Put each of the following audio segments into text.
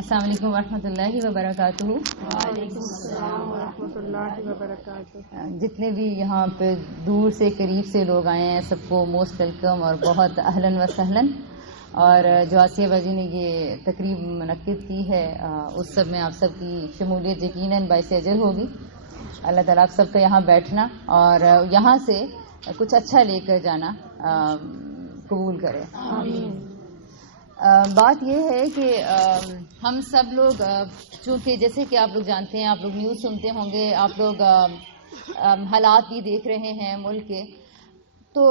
السلام علیکم ورحمۃ اللہ وبرکاتہ. وعلیکم السلام ورحمۃ اللہ وبرکاتہ. جتنے بھی یہاں پہ دور سے قریب سے لوگ آئے ہیں سب کو موسٹ ویلکم اور بہت اہلاً و سہلاً. اور جو آسیہ باجی نے یہ تقریب منعقد کی ہے اس سب میں آپ سب کی شمولیت یقیناً باعث اجر ہوگی. اللہ تعالیٰ آپ سب کا یہاں بیٹھنا اور یہاں سے کچھ اچھا لے کر جانا قبول کرے. آمین. بات یہ ہے کہ ہم سب لوگ چونکہ جیسے کہ آپ لوگ جانتے ہیں, آپ لوگ نیوز سنتے ہوں گے, آپ لوگ حالات بھی دیکھ رہے ہیں ملک کے, تو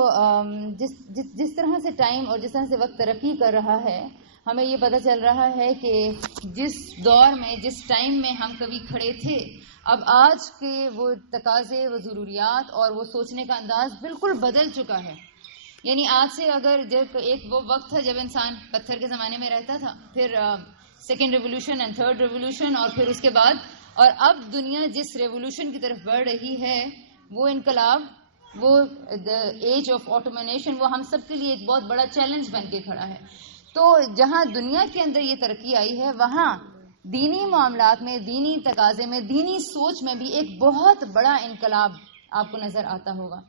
جس طرح سے ٹائم اور جس طرح سے وقت ترقی کر رہا ہے ہمیں یہ پتہ چل رہا ہے کہ جس دور میں جس ٹائم میں ہم کبھی کھڑے تھے اب آج کے وہ تقاضے, وہ ضروریات اور وہ سوچنے کا انداز بالکل بدل چکا ہے. یعنی آج سے اگر ایک وہ وقت تھا جب انسان پتھر کے زمانے میں رہتا تھا, پھر second revolution and third revolution, اور پھر اس کے بعد, اور اب دنیا جس ریولوشن کی طرف بڑھ رہی ہے وہ انقلاب, وہ ایج آف آٹومیشن, وہ ہم سب کے لیے ایک بہت بڑا چیلنج بن کے کھڑا ہے. تو جہاں دنیا کے اندر یہ ترقی آئی ہے وہاں دینی معاملات میں, دینی تقاضے میں, دینی سوچ میں بھی ایک بہت بڑا انقلاب آپ کو نظر آتا ہوگا.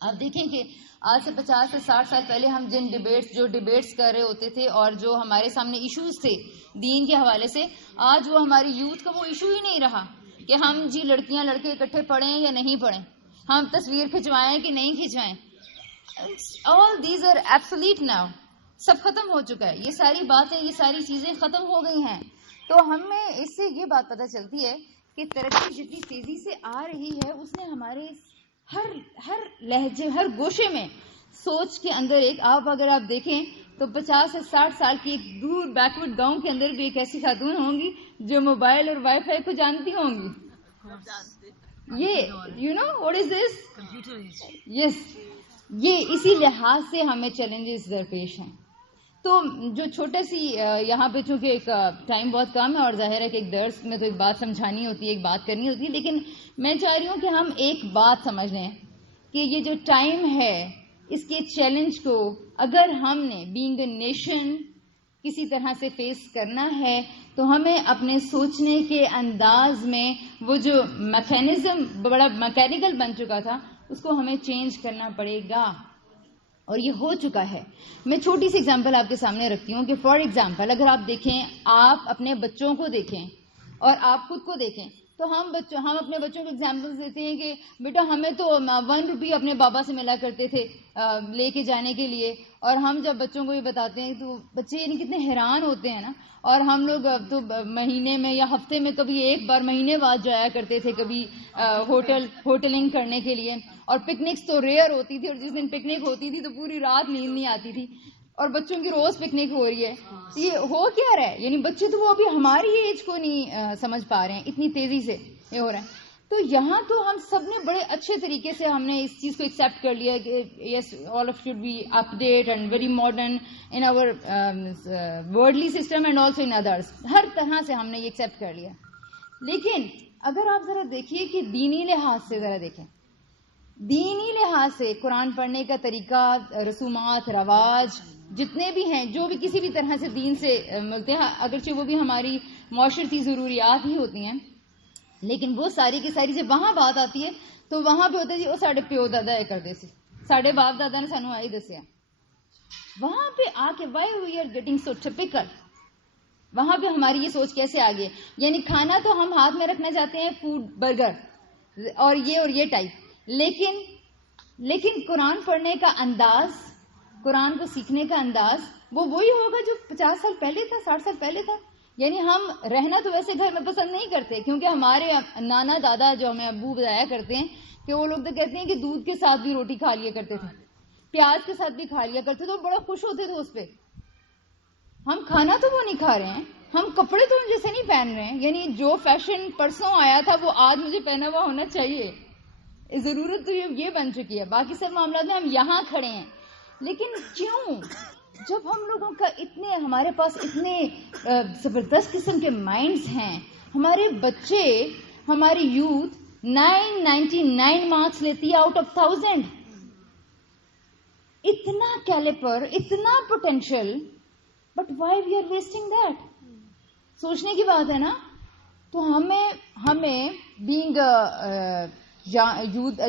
آپ دیکھیں کہ آج سے 50 سے 60 سال پہلے ہم جو ڈیبیٹس کر رہے ہوتے تھے اور جو ہمارے سامنے ایشوز تھے دین کے حوالے سے, آج وہ ہماری یوتھ کا وہ ایشو ہی نہیں رہا کہ ہم جی لڑکیاں لڑکے اکٹھے پڑھیں یا نہیں پڑھیں, ہم تصویر کھنچوائیں کہ نہیں کھنچوائیں. All these are obsolete now. سب ختم ہو چکا ہے, یہ ساری باتیں, یہ ساری چیزیں ختم ہو گئی ہیں. تو ہمیں اس سے یہ بات پتہ چلتی ہے کہ ترقی جتنی تیزی سے آ رہی ہے اس نے ہمارے ہر لہجے, ہر گوشے میں سوچ کے اندر آپ اگر آپ دیکھیں تو 50 سے 60 سال کی ایک دور بیکورڈ گاؤں کے اندر بھی ایک ایسی خاتون ہوں گی جو موبائل اور وائی فائی کو جانتی ہوں گی. یہ یو نو واٹ از دس, یس, یہ اسی لحاظ سے ہمیں چیلنجز درپیش ہیں. تو جو چھوٹا سی یہاں پہ چونکہ ایک ٹائم بہت کم ہے اور ظاہر ہے کہ ایک درس میں تو ایک بات سمجھانی ہوتی ہے, ایک بات کرنی ہوتی ہے, لیکن میں چاہ رہی ہوں کہ ہم ایک بات سمجھ لیں کہ یہ جو ٹائم ہے اس کے چیلنج کو اگر ہم نے بینگ اے نیشن کسی طرح سے فیس کرنا ہے تو ہمیں اپنے سوچنے کے انداز میں وہ جو میکینزم بڑا میکینیکل بن چکا تھا اس کو ہمیں چینج کرنا پڑے گا, اور یہ ہو چکا ہے. میں چھوٹی سی ایگزامپل آپ کے سامنے رکھتی ہوں کہ فار ایگزامپل اگر آپ دیکھیں, آپ اپنے بچوں کو دیکھیں اور آپ خود کو دیکھیں تو ہم اپنے بچوں کو ایگزامپل دیتے ہیں کہ بیٹا ہمیں تو 1 روپی اپنے بابا سے ملا کرتے تھے لے کے جانے کے لیے, اور ہم جب بچوں کو یہ بتاتے ہیں تو بچے یعنی کتنے حیران ہوتے ہیں نا. اور ہم لوگ تو مہینے میں یا ہفتے میں کبھی ایک بار مہینے بعد جایا کرتے تھے کبھی ہوٹلنگ کرنے کے لیے, اور پکنکس تو ریئر ہوتی تھی, اور جس دن پکنک ہوتی تھی تو پوری رات نیند نہیں آتی تھی, اور بچوں کی روز پکنک ہو رہی ہے. یہ ہو کیا رہا ہے, یعنی بچے تو وہ ابھی ہماری ایج کو نہیں سمجھ پا رہے ہیں, اتنی تیزی سے یہ ہو رہا ہے. تو یہاں تو ہم سب نے بڑے اچھے طریقے سے ہم نے اس چیز کو ایکسیپٹ کر لیا کہ yes all of should be up date and very modern in our worldly system and also in others. ہر طرح سے ہم نے یہ ایکسیپٹ کر لیا. لیکن اگر آپ ذرا دیکھیے کہ دینی لحاظ سے ذرا دیکھیں, دینی لحاظ سے قرآن پڑھنے کا طریقہ, رسومات, رواج جتنے بھی ہیں جو بھی کسی بھی طرح سے دین سے ملتے ہیں, اگرچہ وہ بھی ہماری معاشرتی ضروریات ہی ہوتی ہیں, لیکن وہ ساری کی ساری جب وہاں بات آتی ہے تو وہاں پہ ہوتا ہے جی وہ ساڑھے پیو دادا یہ کرتے سی, ساڑھے باپ دادا نے سانو آئی دسیا. وہاں پہ آ کے why we are getting so typical, وہاں پہ ہماری یہ سوچ کیسے آ گئی. یعنی کھانا تو ہم ہاتھ میں رکھنا چاہتے ہیں, فوڈ برگر اور یہ ٹائپ, لیکن قرآن پڑھنے کا انداز, قرآن کو سیکھنے کا انداز وہی ہوگا جو 50 سال پہلے تھا, 60 سال پہلے تھا. یعنی ہم رہنا تو ویسے گھر میں پسند نہیں کرتے, کیونکہ ہمارے نانا دادا جو ہمیں ابو بتایا کرتے ہیں کہ وہ لوگ تو کہتے ہیں کہ دودھ کے ساتھ بھی روٹی کھا لیا کرتے تھے, پیاز کے ساتھ بھی کھا لیا کرتے تھے, اور بڑا خوش ہوتے تھے اس پہ. ہم کھانا تو وہ نہیں کھا رہے ہیں, ہم کپڑے تو جیسے نہیں پہن رہے ہیں. یعنی جو فیشن پرسوں آیا تھا وہ آج مجھے پہنا ہوا ہونا چاہیے, ضرورت تو یہ بن چکی ہے. باقی سب معاملات میں ہم یہاں کھڑے ہیں, لیکن کیوں جب ہم لوگوں کا ہمارے پاس اتنے زبردست قسم کے مائنڈز ہیں, ہمارے بچے, ہماری یوتھ 999 مارکس لیتی ہے آؤٹ آف 1000, اتنا کیلیپر, اتنا potential, but why we are wasting that. سوچنے کی بات ہے نا. تو ہمیں بینگ یوتھ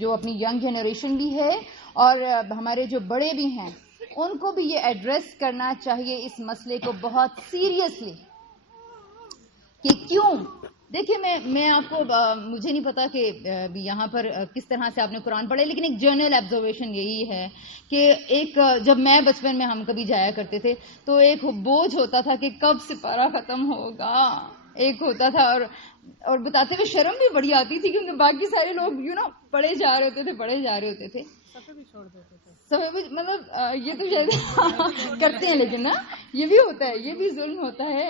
جو اپنی ینگ جنریشن بھی ہے اور ہمارے جو بڑے بھی ہیں ان کو بھی یہ ایڈریس کرنا چاہیے اس مسئلے کو بہت سیریسلی کہ کیوں. دیکھیے میں آپ کو مجھے نہیں پتا کہ یہاں پر کس طرح سے آپ نے قرآن پڑھا، لیکن ایک جنرل آبزرویشن یہی ہے کہ ایک جب میں بچپن میں ہم کبھی جایا کرتے تھے تو ایک بوجھ ہوتا تھا کہ کب سپارہ ختم ہوگا، ایک ہوتا تھا اور بتاتے ہوئے شرم بھی بڑی آتی تھی کیونکہ باقی سارے لوگ پڑھے جا رہے ہوتے تھے صفحے بھی چھوڑ دیتے تھے. مطلب یہ تو شاید کرتے ہیں لیکن نا یہ بھی ہوتا ہے، یہ بھی ظلم ہوتا ہے.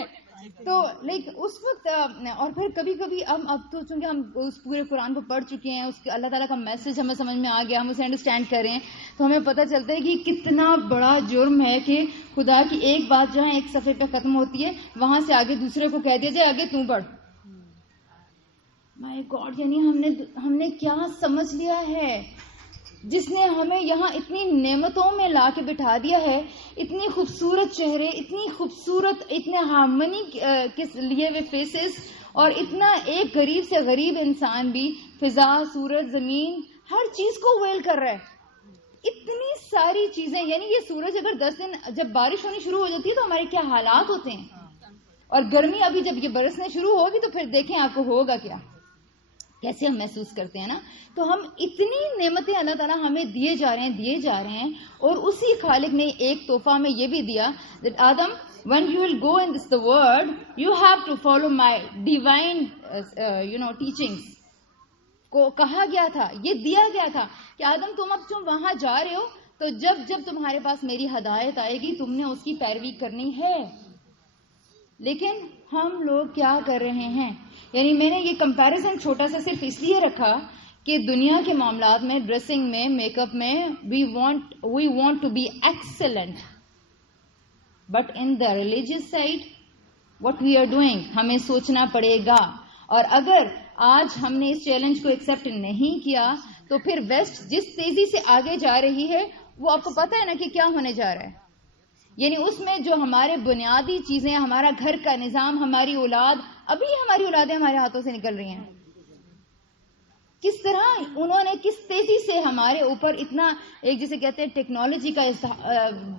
تو لائک اس وقت اور پھر کبھی کبھی اب تو چونکہ ہم اس پورے قرآن کو پڑھ چکے ہیں، اس کے اللہ تعالیٰ کا میسج ہمیں سمجھ میں آ گیا، ہم اسے انڈرسٹینڈ کر رہے ہیں، تو ہمیں پتہ چلتا ہے کہ کتنا بڑا جرم ہے کہ خدا کی ایک بات جہاں ایک صفحے پہ ختم ہوتی ہے وہاں سے آگے دوسرے کو کہہ دیا جائے آگے تم پڑھ. مائی گاڈ، یعنی ہم نے کیا سمجھ لیا ہے جس نے ہمیں یہاں اتنی نعمتوں میں لا کے بٹھا دیا ہے، اتنی خوبصورت چہرے، اتنی خوبصورت، اتنے ہارمنی کے لیے ہوئے فیسز، اور اتنا ایک غریب سے غریب انسان بھی فضا، سورج، زمین، ہر چیز کو ویل کر رہا ہے. اتنی ساری چیزیں، یعنی یہ سورج اگر 10 دن جب بارش ہونی شروع ہو جاتی ہے تو ہمارے کیا حالات ہوتے ہیں، اور گرمی ابھی جب یہ برسنے شروع ہوگی تو پھر دیکھیں آپ کو ہوگا کیا، کیسے ہم محسوس کرتے ہیں نا. تو ہم اتنی نعمتیں اللہ تعالیٰ ہمیں دیے جا رہے ہیں اور اسی خالق نے ایک تحفہ ہمیں یہ بھی دیا that Adam, when you will go in the world, you have to follow my divine teachings. کو کہا گیا تھا، یہ دیا گیا تھا کہ آدم تم اب تم وہاں جا رہے ہو تو جب تمہارے پاس میری ہدایت آئے گی تم نے اس کی پیروی کرنی ہے. لیکن ہم لوگ کیا کر رہے ہیں، یعنی میں نے یہ کمپیریزن چھوٹا سا صرف اس لیے رکھا کہ دنیا کے معاملات میں، ڈریسنگ میں، میک اپ میں we want to be excellent, but in the religious side what we are doing ہمیں سوچنا پڑے گا. اور اگر آج ہم نے اس چیلنج کو ایکسپٹ نہیں کیا تو پھر ویسٹ جس تیزی سے آگے جا رہی ہے وہ آپ کو پتا ہے نا کہ کیا ہونے جا رہا ہے. یعنی اس میں جو ہمارے بنیادی چیزیں، ہمارا گھر کا نظام، ہماری اولاد، ابھی ہماری اولادیں ہمارے ہاتھوں سے نکل رہی ہیں، کس طرح انہوں نے کس تیزی سے ہمارے اوپر اتنا ایک جسے کہتے ہیں ٹیکنالوجی کا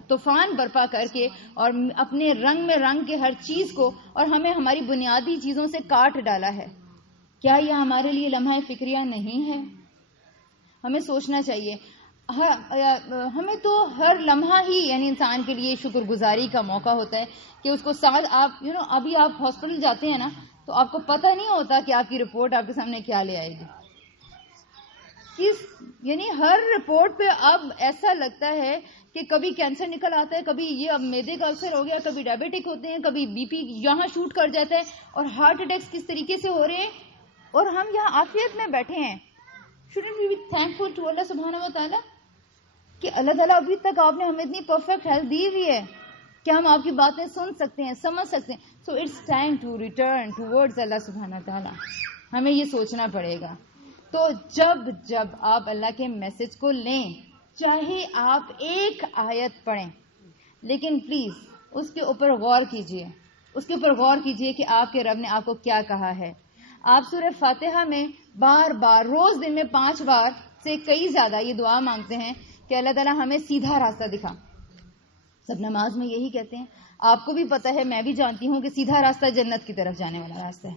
طوفان برپا کر کے اور اپنے رنگ میں رنگ کے ہر چیز کو اور ہمیں ہماری بنیادی چیزوں سے کاٹ ڈالا ہے. کیا یہ ہمارے لیے لمحہ فکریہ نہیں ہے؟ ہمیں سوچنا چاہیے. ہمیں تو ہر لمحہ ہی یعنی انسان کے لیے شکر گزاری کا موقع ہوتا ہے کہ اس کو ساتھ آپ ابھی آپ ہاسپٹل جاتے ہیں نا تو آپ کو پتہ نہیں ہوتا کہ آپ کی رپورٹ آپ کے سامنے کیا لے آئے گی. یعنی ہر رپورٹ پہ اب ایسا لگتا ہے کہ کبھی کینسر نکل آتا ہے، کبھی یہ اب میدے کا السر ہو گیا، کبھی ڈائبیٹک ہوتے ہیں، کبھی بی پی یہاں شوٹ کر جاتا ہے، اور ہارٹ اٹیکس کس طریقے سے ہو رہے ہیں، اور ہم یہاں عافیت میں بیٹھے ہیں. shouldn't we be thankful to اللہ سبحانہ و تعالیٰ کہ اللہ تعالیٰ ابھی تک آپ نے ہمیں اتنی پرفیکٹ ہیلتھ دی ہوئی ہے کہ ہم آپ کی باتیں سن سکتے ہیں، سمجھ سکتے ہیں. So it's time to return towards اللہ سبحانہ و تعالیٰ. ہمیں یہ سوچنا پڑے گا. تو جب آپ اللہ کے میسج کو لیں، چاہے آپ ایک آیت پڑھیں، لیکن پلیز اس کے اوپر غور کیجئے کہ آپ کے رب نے آپ کو کیا کہا ہے. آپ سورہ فاتحہ میں بار بار روز دن میں 5 بار سے کئی زیادہ یہ دعا مانگتے ہیں کہ اللہ تعالیٰ ہمیں سیدھا راستہ دکھا. سب نماز میں یہی کہتے ہیں. آپ کو بھی پتہ ہے، میں بھی جانتی ہوں کہ سیدھا راستہ جنت کی طرف جانے والا راستہ ہے.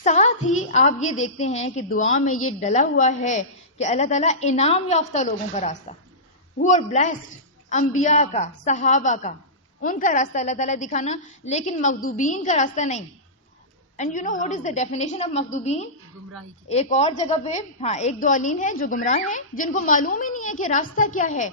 ساتھ ہی آپ یہ دیکھتے ہیں کہ دعا میں یہ ڈلا ہوا ہے کہ اللہ تعالیٰ انعام یافتہ لوگوں کا راستہ، who are blessed، انبیاء کا، صحابہ کا، ان کا راستہ اللہ تعالیٰ دکھانا، لیکن مغضوبین کا راستہ نہیں. And you know what is the definition of مغضوبین؟ ایک اور جگہ پہ ایک ضالین ہیں جو گمراہ ہیں، جن کو معلوم ہی نہیں ہے کہ راستہ کیا ہے،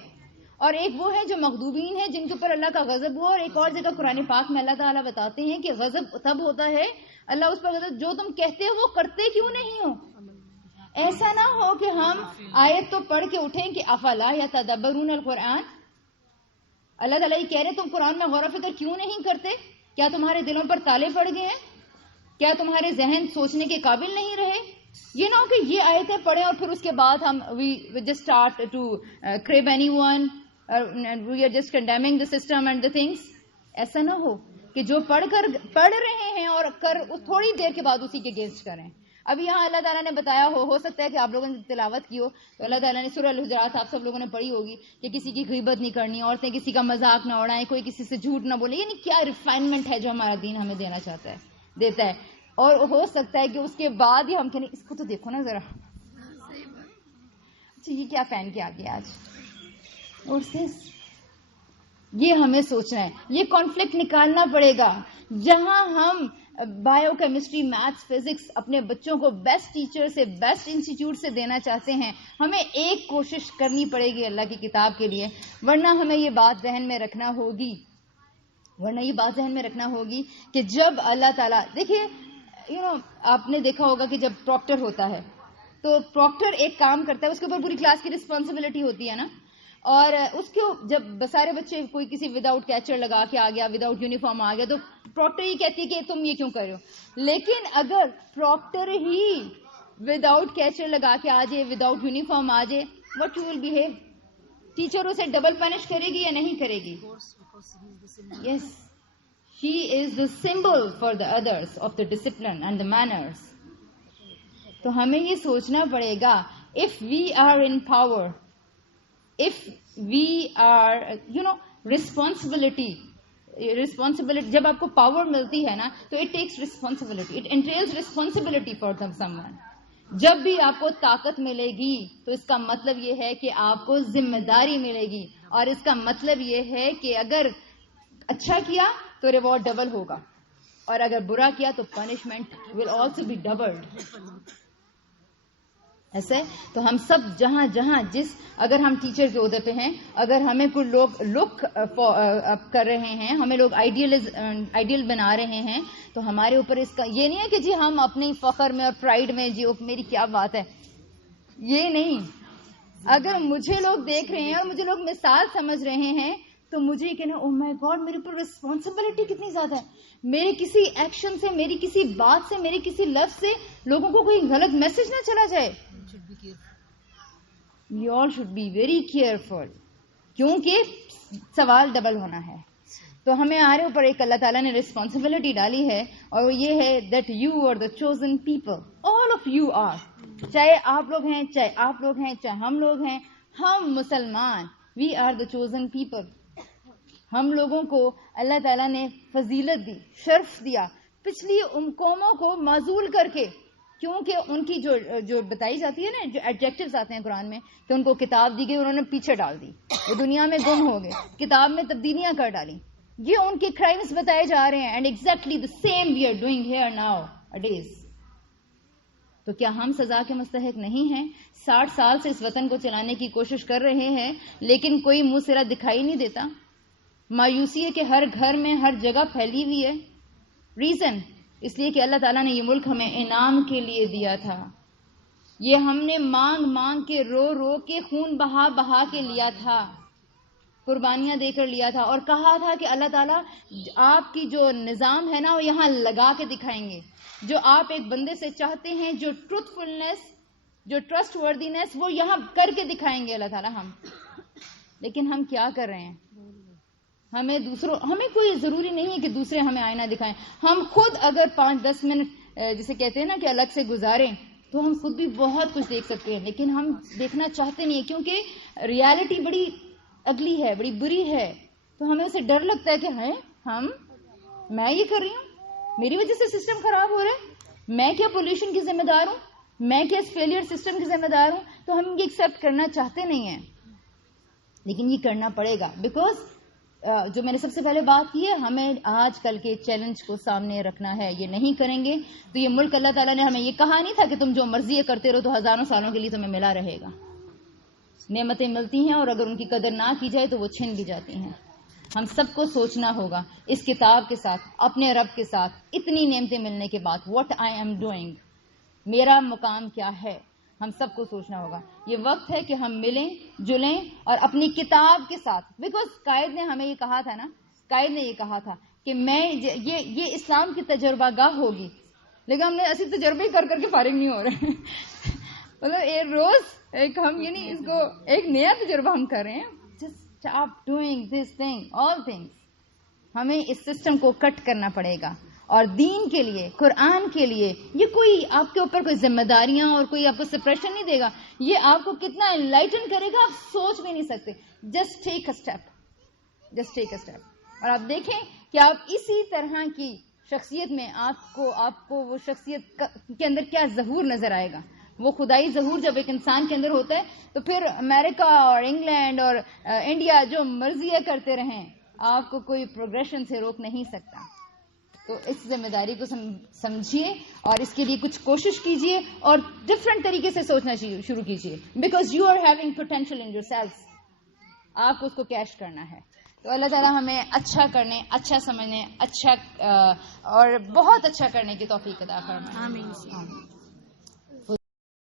اور ایک وہ ہے جو مغضوبین ہیں جن کے اوپر اللہ کا غضب ہوا. اور ایک اور جگہ قرآن پاک میں اللہ تعالیٰ بتاتے ہیں کہ غضب تب ہوتا ہے، اللہ اس پر غضب جو تم کہتے ہو وہ کرتے کیوں نہیں ہو. ایسا نہ ہو کہ ہم آیت تو پڑھ کے اٹھیں کہ افلا یتدبرون القرآن. اللہ تعالیٰ یہ کہہ رہے تم قرآن میں غور و فکر کیوں نہیں کرتے؟ کیا تمہارے دلوں پر تالے پڑ گئے ہیں؟ کیا تمہارے ذہن سوچنے کے قابل نہیں رہے؟ یہ نہ ہو کہ یہ آیتیں پڑھیں اور پھر اس کے بعد ہم we just start to crib anyone, we are just condemning the system and the things. ایسا نہ ہو. کہ جو پڑھ رہے ہیں اور تھوڑی دیر کے بعد اسی کے اگینسٹ کریں. اب یہاں اللہ تعالیٰ نے بتایا ہو سکتا ہے کہ آپ لوگوں نے تلاوت کی ہو تو اللہ تعالیٰ نے سورہ الحجرات آپ سب لوگوں نے پڑھی ہوگی کہ کسی کی غیبت نہیں کرنی, عورتیں کسی کا مذاق نہ اڑائیں, کوئی کسی سے جھوٹ نہ بولے. یعنی کیا ریفائنمنٹ ہے جو ہمارا دین ہمیں دینا چاہتا ہے, دیتا ہے. اور ہو سکتا ہے کہ اس کے بعد ہی ہم کہیں اس کو تو دیکھو نا ذرا, اچھا یہ کیا پہن کے آ گیا آج, اور یہ ہمیں سوچنا ہے. یہ کانفلکٹ نکالنا پڑے گا. جہاں ہم بایو کیمسٹری, میتھس, فزکس اپنے بچوں کو بیسٹ ٹیچر سے, بیسٹ انسٹیٹیوٹ سے دینا چاہتے ہیں, ہمیں ایک کوشش کرنی پڑے گی اللہ کی کتاب کے لیے. ورنہ ہمیں یہ بات ذہن میں رکھنا ہوگی کہ جب اللہ تعالیٰ, دیکھیے آپ نے دیکھا ہوگا کہ جب پروکٹر ہوتا ہے تو پروکٹر ایک کام کرتا ہے, اس کے اوپر پوری کلاس کی رسپانسبلٹی ہوتی ہے نا. اور اس کو جب سارے بچے کوئی کسی وداؤٹ کیچر لگا کے آ گیا, وداؤٹ یونیفارم آ گیا, تو پروکٹر یہ کہتی ہے کہ تم یہ کیوں کر رہے ہو. لیکن اگر پروکٹر ہی وداؤٹ کیچر لگا کے آ جائے, وداؤٹ یونیفارم آ جائے, what you will behave. Teacher اسے ڈبل پنش کرے گی یا نہیں کرے گی؟ Yes, she is the symbol for the others of the discipline and the manners. تو ہمیں یہ سوچنا پڑے گا, if we are in power, if we are responsibility, جب آپ کو پاور ملتی ہے نا تو it takes responsibility, it entails responsibility for someone. جب بھی آپ کو طاقت ملے گی تو اس کا مطلب یہ ہے کہ آپ کو ذمہ داری ملے گی, اور اس کا مطلب یہ ہے کہ اگر اچھا کیا تو ریوارڈ ڈبل ہوگا, اور اگر برا کیا تو punishment will also be doubled. ایسے تو ہم سب جہاں اگر ہم ٹیچر کے عہدے پہ ہیں, اگر ہمیں کوئی لوگ لک کر رہے ہیں, ہمیں لوگ آئیڈیل بنا رہے ہیں, تو ہمارے اوپر اس کا یہ نہیں ہے کہ جی ہم اپنے فخر میں اور پرائڈ میں جی میری کیا بات ہے, یہ نہیں. اگر مجھے لوگ دیکھ رہے ہیں اور مجھے لوگ مثال سمجھ رہے ہیں تو مجھے یہ کہنا, او مائی گاڈ میرے اوپر رسپانسبلٹی کتنی زیادہ ہے. میرے کسی ایکشن سے, میری کسی بات سے, میرے کسی لفظ سے لوگوں کو کوئی غلط میسج نہ چلا جائے. You all should be very careful, کیونکہ سوال ڈبل ہونا ہے. تو ہمارے اوپر ایک اللہ تعالیٰ نے رسپانسبلٹی ڈالی ہے, اور وہ یہ ہے that you are the chosen people. All of you are. چاہے آپ لوگ ہیں, چاہے ہم لوگ ہیں, ہم مسلمان, we are the chosen people. ہم لوگوں کو اللہ تعالیٰ نے فضیلت دی, شرف دیا, پچھلی ان قوموں کو معزول کر کے, کیونکہ ان کی جو بتائی جاتی ہے نا, جو ایڈجیکٹیوز آتے ہیں قرآن میں کہ ان کو کتاب دی گئی, انہوں نے پیچھے ڈال دی, وہ دنیا میں گم ہو گئے, کتاب میں تبدیلیاں کر ڈالی, یہ ان کے کرائمز بتائے جا رہے ہیں. And exactly the same we are doing here nowadays. تو کیا ہم سزا کے مستحق نہیں ہیں؟ 60 سال سے اس وطن کو چلانے کی کوشش کر رہے ہیں, لیکن کوئی منہ سرا دکھائی نہیں دیتا. مایوسی ہے کہ ہر گھر میں ہر جگہ پھیلی ہوئی ہے. ریزن اس لیے کہ اللہ تعالیٰ نے یہ ملک ہمیں انعام کے لیے دیا تھا. یہ ہم نے مانگ کے, رو کے, خون بہا کے لیا تھا, قربانیاں دے کر لیا تھا, اور کہا تھا کہ اللہ تعالیٰ آپ کی جو نظام ہے نا وہ یہاں لگا کے دکھائیں گے. جو آپ ایک بندے سے چاہتے ہیں, جو ٹروتھ فلنس, جو ٹرسٹ وردینس, وہ یہاں کر کے دکھائیں گے اللہ تعالیٰ ہم. لیکن ہم کیا کر رہے ہیں؟ ہمیں کوئی ضروری نہیں ہے کہ دوسرے ہمیں آئینہ دکھائیں. ہم خود اگر 5-10 منٹ جسے کہتے ہیں نا کہ الگ سے گزاریں تو ہم خود بھی بہت کچھ دیکھ سکتے ہیں, لیکن ہم دیکھنا چاہتے نہیں ہیں کیونکہ ریالٹی بڑی اگلی ہے, بڑی بری ہے. تو ہمیں اسے ڈر لگتا ہے کہ میں یہ کر رہی ہوں, میری وجہ سے سسٹم خراب ہو رہا ہے, میں کیا پولوشن کی ذمہ دار ہوں, میں کیا اس فیلئر سسٹم کی ذمہ دار ہوں. تو ہم یہ ایکسیپٹ کرنا چاہتے نہیں ہیں, لیکن یہ کرنا پڑے گا. بیکاز جو میں نے سب سے پہلے بات کی ہے, ہمیں آج کل کے چیلنج کو سامنے رکھنا ہے. یہ نہیں کریں گے تو یہ ملک, اللہ تعالیٰ نے ہمیں یہ کہا نہیں تھا کہ تم جو مرضی کرتے رہو تو ہزاروں سالوں کے لیے تمہیں ملا رہے گا. نعمتیں ملتی ہیں اور اگر ان کی قدر نہ کی جائے تو وہ چھن بھی جاتی ہیں. ہم سب کو سوچنا ہوگا اس کتاب کے ساتھ, اپنے رب کے ساتھ, اتنی نعمتیں ملنے کے بعد what I am doing, میرا مقام کیا ہے. ہم سب کو سوچنا ہوگا. یہ وقت ہے کہ ہم ملیں جلیں اور اپنی کتاب کے ساتھ, بیکاز قائد نے ہمیں یہ کہا تھا نا, قائد نے یہ کہا تھا کہ یہ اسلام کی تجربہ گاہ ہوگی, لیکن ہم نے ایسی تجربے کر کے فارغ نہیں ہو رہے ہیں. مطلب ایک روز ہم یعنی اس کو ایک نیا تجربہ ہم کر رہے ہیں. Just stop doing this thing, all things. ہمیں اس سسٹم کو کٹ کرنا پڑے گا. اور دین کے لیے, قرآن کے لیے, یہ کوئی آپ کے اوپر کوئی ذمہ داریاں اور کوئی آپ کو سپریشن نہیں دے گا. یہ آپ کو کتنا انلائٹن کرے گا آپ سوچ بھی نہیں سکتے. Just take a step, just take a step. اور آپ دیکھیں کہ آپ اسی طرح کی شخصیت میں آپ کو وہ شخصیت کے اندر کیا ظہور نظر آئے گا. وہ خدائی ظہور جب ایک انسان کے اندر ہوتا ہے تو پھر امریکہ اور انگلینڈ اور انڈیا جو مرضی کرتے رہیں, آپ کو کوئی پروگریشن سے روک نہیں سکتا. تو اس ذمہ داری کو سمجھیے اور اس کے لیے کچھ کوشش کیجیے اور ڈفرینٹ طریقے سے سوچنا شروع کیجیے, because you are having potential in yourself. آپ کو اس کو کیش کرنا ہے. تو اللہ تعالیٰ ہمیں اچھا کرنے, اچھا سمجھنے, اچھا اور بہت اچھا کرنے کی توفیق عطا فرمائے. آمین.